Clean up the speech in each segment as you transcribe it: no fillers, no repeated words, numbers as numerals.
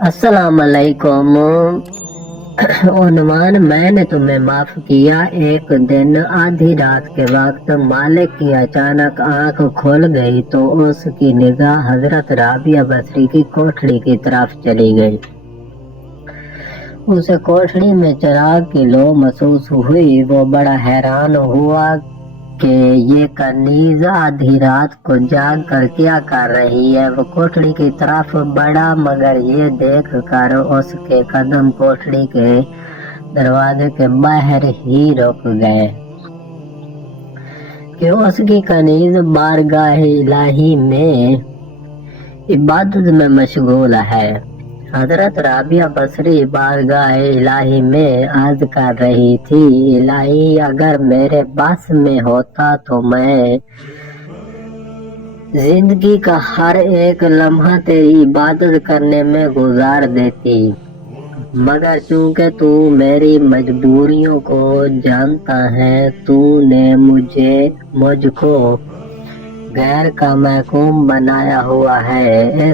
السلام علیکم عنوان میں نے تمہیں معاف کیا۔ ایک دن آدھی رات کے وقت مالک کی اچانک آنکھ کھل گئی تو اس کی نگاہ حضرت رابعہ بصری کی کوٹھڑی کی طرف چلی گئی۔ اسے کوٹھڑی میں چراغ کی لو محسوس ہوئی۔ وہ بڑا حیران ہوا کہ یہ کنیز آدھی رات کو جاگ کر کیا کر رہی ہے۔ وہ کوٹھڑی کی طرف بڑھا مگر یہ دیکھ کر اس کے قدم کوٹھڑی کے دروازے کے باہر ہی رک گئے کہ اس کی کنیز بارگاہ الہی میں عبادت میں مشغول ہے۔ حضرت رابعہ بصری بارگاہ الہی میں عرض کر رہی تھی، الہی اگر میرے بس میں ہوتا تو میں زندگی کا ہر ایک لمحہ تیری عبادت کرنے میں گزار دیتی، مگر چونکہ تو میری مجبوریوں کو جانتا ہے، تو نے مجھ کو غیر کا محکوم بنایا ہوا ہے۔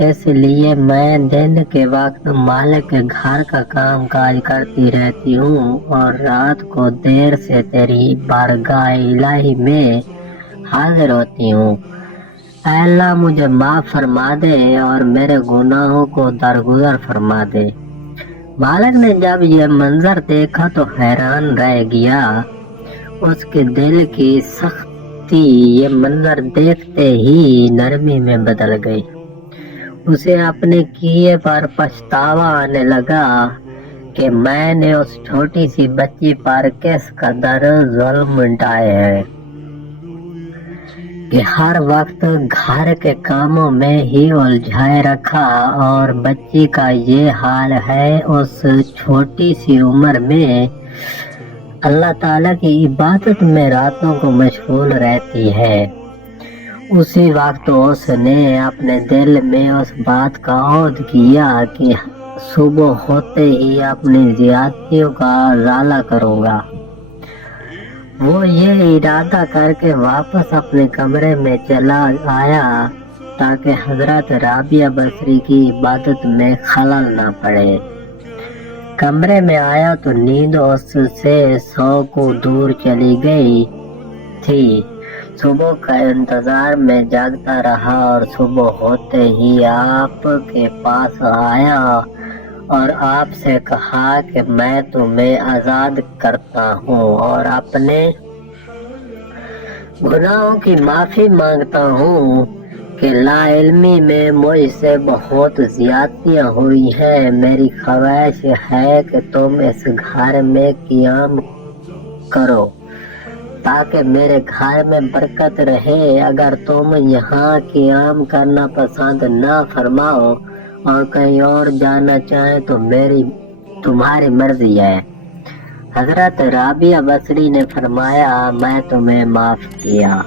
اس لیے میں دن کے وقت مالک کے گھر کا کام کاج کرتی رہتی ہوں اور رات کو دیر سے تیری بارگاہ الہی میں حاضر ہوتی ہوں۔ اے اللہ مجھے معاف فرما دے اور میرے گناہوں کو درگزر فرما دے۔ مالک نے جب یہ منظر دیکھا تو حیران رہ گیا۔ اس کے دل کی سختی یہ منظر دیکھتے ہی نرمی میں بدل گئی۔ اسے اپنے کیے پر پچھتاوا آنے لگا کہ میں نے اس چھوٹی سی بچی پر کس قدر ظلم ڈھائے ہیں کہ ہر وقت گھر کے کاموں میں ہی الجھائے رکھا، اور بچی کا یہ حال ہے۔ اس چھوٹی سی عمر میں اللہ تعالیٰ کی عبادت میں راتوں کو مشغول رہتی ہے۔ اسی وقت اس نے اپنے دل میں اس بات کا عہد کیا کہ صبح ہوتے ہی اپنی زیادتیوں کا ازالہ کروں گا۔ وہ یہ ارادہ کر کے واپس اپنے کمرے میں چلا آیا تاکہ حضرت رابعہ بصری کی عبادت میں خلل نہ پڑے۔ کمرے میں آیا تو نیند اس سے سو کو دور چلی گئی تھی۔ صبح کا انتظار میں جاگتا رہا اور صبح ہوتے ہی آپ کے پاس آیا اور آپ سے کہا کہ میں تمہیں آزاد کرتا ہوں اور اپنے گناہوں کی معافی مانگتا ہوں کہ لا علمی میں مجھ سے بہت زیادتیاں ہوئی ہیں۔ میری خواہش ہے کہ تم اس گھر میں قیام کرو تاکہ میرے گھر میں برکت رہے۔ اگر تم یہاں قیام کرنا پسند نہ فرماؤ اور کہیں اور جانا چاہیں تو تمہاری مرضی ہے۔ حضرت رابعہ بصری نے فرمایا، میں تمہیں معاف کیا۔